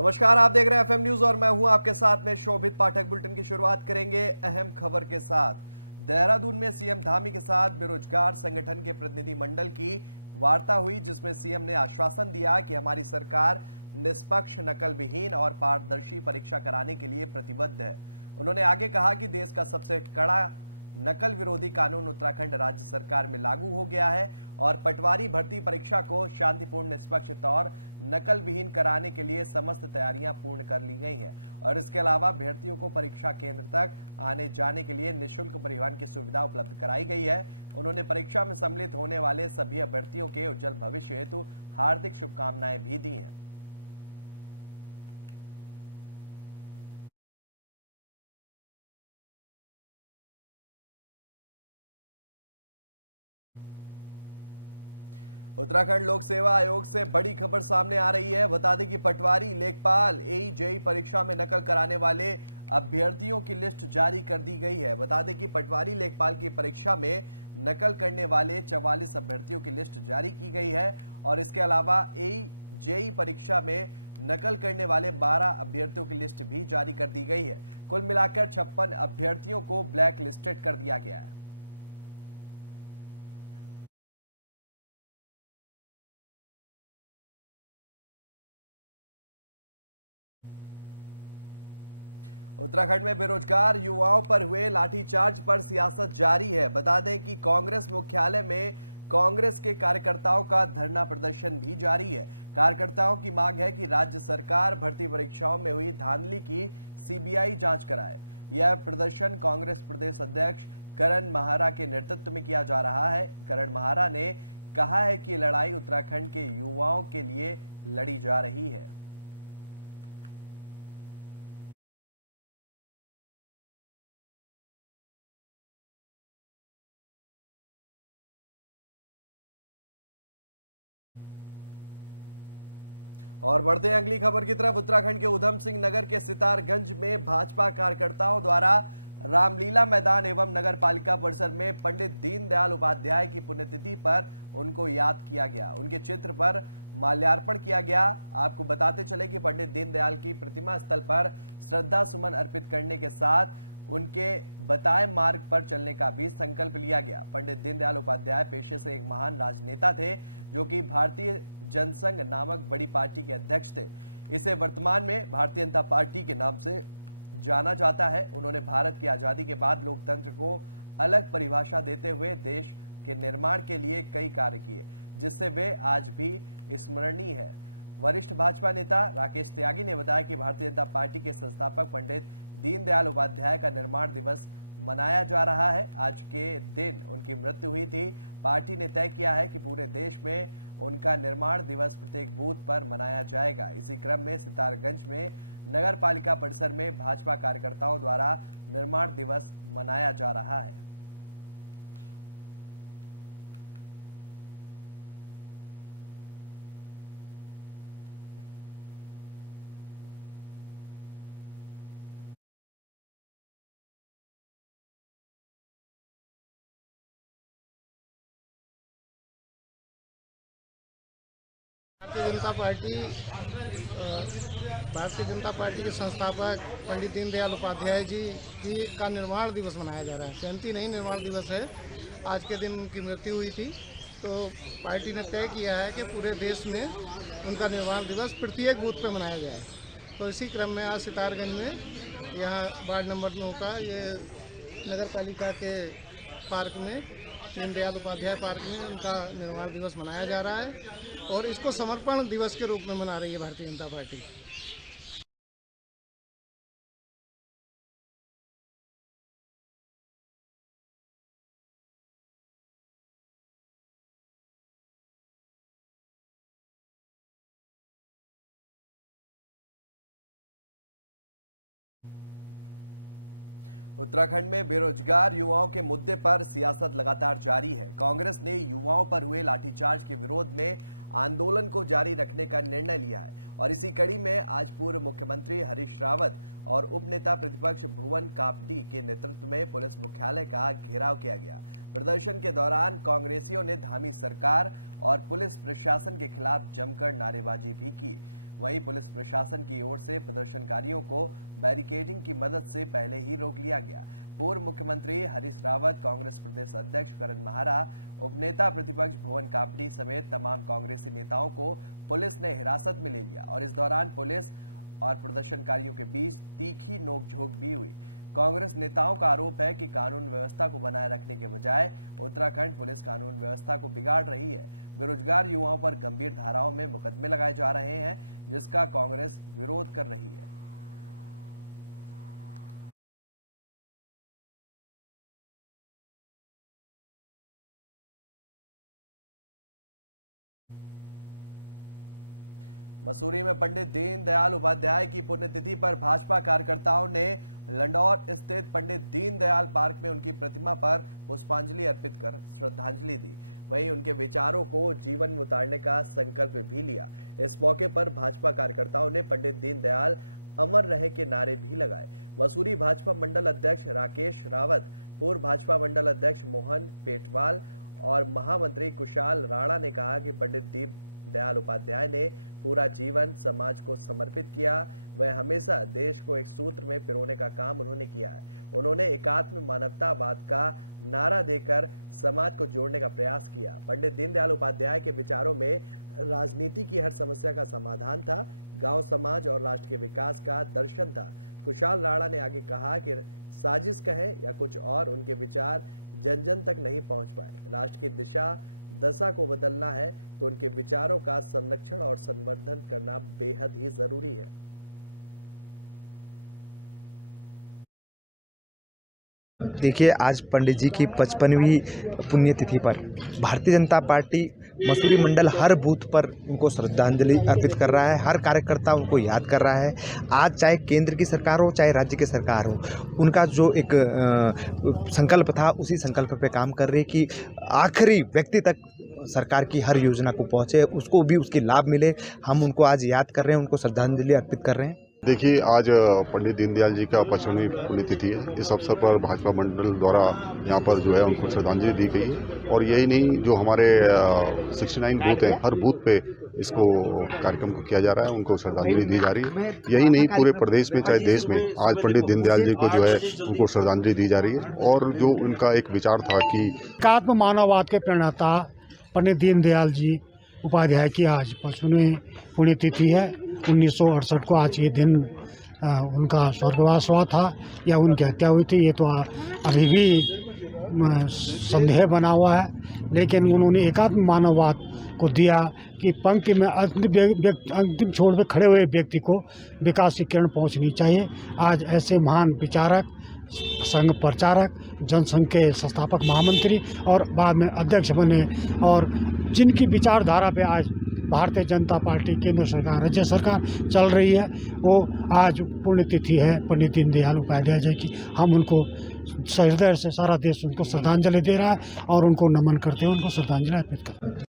नमस्कार, आप देख रहे हैं एफएम न्यूज और मैं हूं आपके साथ में शोभित पाठक। बुलेटिन की शुरुआत करेंगे अहम खबर के साथ। देहरादून में सीएम धामी के साथ बेरोजगार संगठन के प्रतिनिधि मंडल की वार्ता हुई, जिसमें सीएम ने आश्वासन दिया कि हमारी सरकार निष्पक्ष, नकल विहीन और पारदर्शी परीक्षा कराने के लिए प्रतिबद्ध है। उन्होंने आगे कहा कि देश का सबसे कड़ा नकल विरोधी कानून उत्तराखंड राज्य सरकार में लागू हो गया है और पटवारी भर्ती परीक्षा को शांतिपूर्ण, निष्पक्ष और नकल विहीन कराने के लिए समस्त तैयारियां पूर्ण कर ली गई हैं और इसके अलावा अभ्यर्थियों को परीक्षा केंद्र तक आने जाने के लिए निःशुल्क परिवहन की सुविधा उपलब्ध कराई गई है। उन्होंने परीक्षा में सम्मिलित होने वाले सभी अभ्यर्थियों के उज्जवल भविष्य हेतु हार्दिक शुभकामनाएं भी दी हैं। उत्तराखंड लोक सेवा आयोग से बड़ी खबर सामने आ रही है। बता दें कि पटवारी, लेखपाल, एई जेई परीक्षा में नकल कराने वाले अभ्यर्थियों की लिस्ट जारी कर दी गई है। बता दें कि पटवारी, लेखपाल की परीक्षा में नकल करने वाले 44 अभ्यर्थियों की लिस्ट जारी की गई है और इसके अलावा एई जेई परीक्षा में नकल करने वाले 12 अभ्यर्थियों की लिस्ट भी जारी कर दी गई है। कुल मिलाकर 56 अभ्यर्थियों को ब्लैक लिस्टेड कर दिया गया है। उत्तराखंड में बेरोजगार युवाओं पर हुए लाठीचार्ज पर सियासत जारी है। बता दें कि कांग्रेस मुख्यालय में कांग्रेस के कार्यकर्ताओं का धरना प्रदर्शन भी जारी है। कार्यकर्ताओं की मांग है कि राज्य सरकार भर्ती परीक्षाओं में हुई धांधली की सीबीआई जांच कराए। यह प्रदर्शन कांग्रेस प्रदेश अध्यक्ष करण महारा के नेतृत्व में किया जा रहा है। करण महारा ने कहा है कि लड़ाई उत्तराखंड के युवाओं के लिए लड़ी जा रही है। और बढ़ते हैं अगली खबर की तरफ। उत्तराखंड के उधम सिंह नगर के सितारगंज में भाजपा कार्यकर्ताओं द्वारा रामलीला मैदान एवं नगर पालिका परिसर में पंडित दीनदयाल उपाध्याय की पुण्यतिथि पर उनको याद किया गया। उनके चित्र पर माल्यार्पण किया गया। आपको बताते चले कि पंडित दीनदयाल की प्रतिमा स्थल पर श्रद्धा सुमन अर्पित करने के साथ उनके बताए मार्ग पर चलने का भी संकल्प लिया गया। पंडित दीनदयाल उपाध्याय पेशे से एक महान राजनेता थे, जो कि भारतीय जनसंघ नामक बड़ी पार्टी के अध्यक्ष थे। इसे वर्तमान में भारतीय जनता पार्टी के नाम से जाना जाता है। उन्होंने भारत की आजादी के बाद लोकतंत्र को अलग परिभाषा देते हुए देश के निर्माण के लिए कई कार्य किए, जिससे वे आज भी स्मरणीय है। वरिष्ठ भाजपा नेता राकेश त्यागी ने बताया कि भारतीय जनता पार्टी के संस्थापक पंडित दीनदयाल उपाध्याय का निर्माण दिवस मनाया जा रहा है। आज के दिन उनकी मृत्यु हुई थी। पार्टी ने तय किया है कि पूरे देश में उनका निर्माण दिवस प्रत्येक बूथ पर मनाया जाएगा। इसी क्रम में सितारगंज में नगर पालिका परिसर में भाजपा कार्यकर्ताओं द्वारा निर्माण दिवस मनाया जा रहा है। भारतीय जनता पार्टी के संस्थापक पंडित दीनदयाल उपाध्याय जी की का निर्माण दिवस मनाया जा रहा है। जयंती नहीं, निर्माण दिवस है। आज के दिन उनकी मृत्यु हुई थी, तो पार्टी ने तय किया है कि पूरे देश में उनका निर्माण दिवस प्रत्येक बूथ पे मनाया जाए। तो इसी क्रम में आज सितारगंज में यहाँ वार्ड नंबर 9 का ये नगर पालिका के पार्क में, दीनदयाल उपाध्याय पार्क में उनका निर्माण दिवस मनाया जा रहा है और इसको समर्पण दिवस के रूप में मना रही है भारतीय जनता पार्टी। उत्तराखंड में बेरोजगार युवाओं के मुद्दे पर सियासत लगातार जारी है। कांग्रेस ने युवाओं पर हुए लाठीचार्ज के विरोध में आंदोलन को जारी रखने का निर्णय लिया है और इसी कड़ी में आज पूर्व मुख्यमंत्री हरीश रावत और उपनेता प्रतिपक्ष भुवन कापडी के नेतृत्व में पुलिस मुख्यालय का घेराव किया गया। प्रदर्शन के दौरान कांग्रेसियों ने धामी सरकार और पुलिस प्रशासन के खिलाफ जमकर नारेबाजी भी की। वहीं पुलिस प्रशासन की ओर से प्रदर्शनकारियों को बैरिकेडिंग की मदद से पहले ही रोक लिया गया। पूर्व मुख्यमंत्री हरीश रावत, कांग्रेस प्रदेश अध्यक्ष करण महारा, उपनेता प्रतिपक्ष भुवन कापड़ी समेत तमाम कांग्रेसी नेताओं को पुलिस ने हिरासत में ले लिया और इस दौरान पुलिस और प्रदर्शनकारियों के बीच तीखी नोकझोंक भी हुई। कांग्रेस नेताओं का आरोप है कि कानून व्यवस्था को बनाए रखने के बजाय उत्तराखंड पुलिस कानून व्यवस्था को बिगाड़ रही है। बेरोजगार युवाओं पर गंभीर धाराओं में मुकदमे लगाए जा रहे हैं, जिसका कांग्रेस विरोध कर रही है। मसूरी में पंडित दीनदयाल उपाध्याय की पुण्यतिथि पर भाजपा कार्यकर्ताओं ने लंडौर स्थित पंडित दीनदयाल पार्क में उनकी प्रतिमा पर पुष्पांजलि अर्पित कर श्रद्धांजलि दी। वहीं उनके विचारों को जीवन में उतारने का संकल्प भी लिया। इस मौके पर भाजपा कार्यकर्ताओं ने पंडित दीनदयाल अमर रहे के नारे भी लगाए। मसूरी भाजपा मंडल अध्यक्ष राकेश रावत, पूर्व भाजपा मंडल अध्यक्ष मोहन पेटवाल और महामंत्री कुशाल राणा ने कहा कि पंडित दीनदयाल उपाध्याय ने पूरा जीवन समाज को समर्पित किया। वह हमेशा देश को एक सूत्र में पिरोने का काम उन्होंने किया है। उन्होंने एकात्म मानवतावाद का नारा देकर समाज को जोड़ने का प्रयास किया। पंडित दीनदयाल उपाध्याय के विचारों में राजनीति की हर समस्या का समाधान था, गांव समाज और राष्ट्र के विकास का दर्शन था। कुशाल राणा ने आगे कहा कि साजिश कहें या कुछ और, उनके विचार जन जन तक नहीं पहुंच पाए। राष्ट्र की दशा को बदलना है तो उनके विचारों का संरक्षण और संवर्धन करना बेहद ही जरूरी है। देखिए, आज पंडित जी की 55वीं पुण्यतिथि पर भारतीय जनता पार्टी मसूरी मंडल हर बूथ पर उनको श्रद्धांजलि अर्पित कर रहा है। हर कार्यकर्ता उनको याद कर रहा है। आज चाहे केंद्र की सरकार हो, चाहे राज्य की सरकार हो, उनका जो एक संकल्प था, उसी संकल्प पे काम कर रही कि आखिरी व्यक्ति तक सरकार की हर योजना को पहुँचे, उसको भी उसकी लाभ मिले। हम उनको आज याद कर रहे हैं, उनको श्रद्धांजलि अर्पित कर रहे हैं। देखिए, आज पंडित दीनदयाल जी का 55वीं पुण्यतिथि है। इस अवसर पर भाजपा मंडल द्वारा यहाँ पर जो है उनको श्रद्धांजलि दी गई है और यही नहीं, जो हमारे 69 बूथ हैं, हर बूथ पे इसको कार्यक्रम को किया जा रहा है, उनको श्रद्धांजलि दी जा रही है। यही नहीं, पूरे प्रदेश में चाहे देश में आज पंडित दीनदयाल जी को जो है उनको श्रद्धांजलि दी जा रही है। और जो उनका एक विचार था कि एकात्म मानववाद के प्रणेता पंडित दीनदयाल जी उपाध्याय की आज 55वीं पुण्यतिथि है। 1968 को आज ये दिन उनका स्वर्गवास हुआ था या उनकी हत्या हुई थी, ये तो अभी भी संदेह बना हुआ है। लेकिन उन्होंने एकात्म मानववाद को दिया कि पंक्ति में अंतिम छोर पे खड़े हुए व्यक्ति को विकास की किरण पहुंचनी चाहिए। आज ऐसे महान विचारक, संघ प्रचारक, जनसंघ के संस्थापक महामंत्री और बाद में अध्यक्ष बने और जिनकी विचारधारा पे आज भारतीय जनता पार्टी, केंद्र सरकार, राज्य सरकार चल रही है, वो आज पुण्यतिथि है पंडित दीनदयाल उपाध्याय जी की। हम उनको हृदय से, सारा देश उनको श्रद्धांजलि दे रहा है और उनको नमन करते हैं, उनको श्रद्धांजलि अर्पित करते हैं।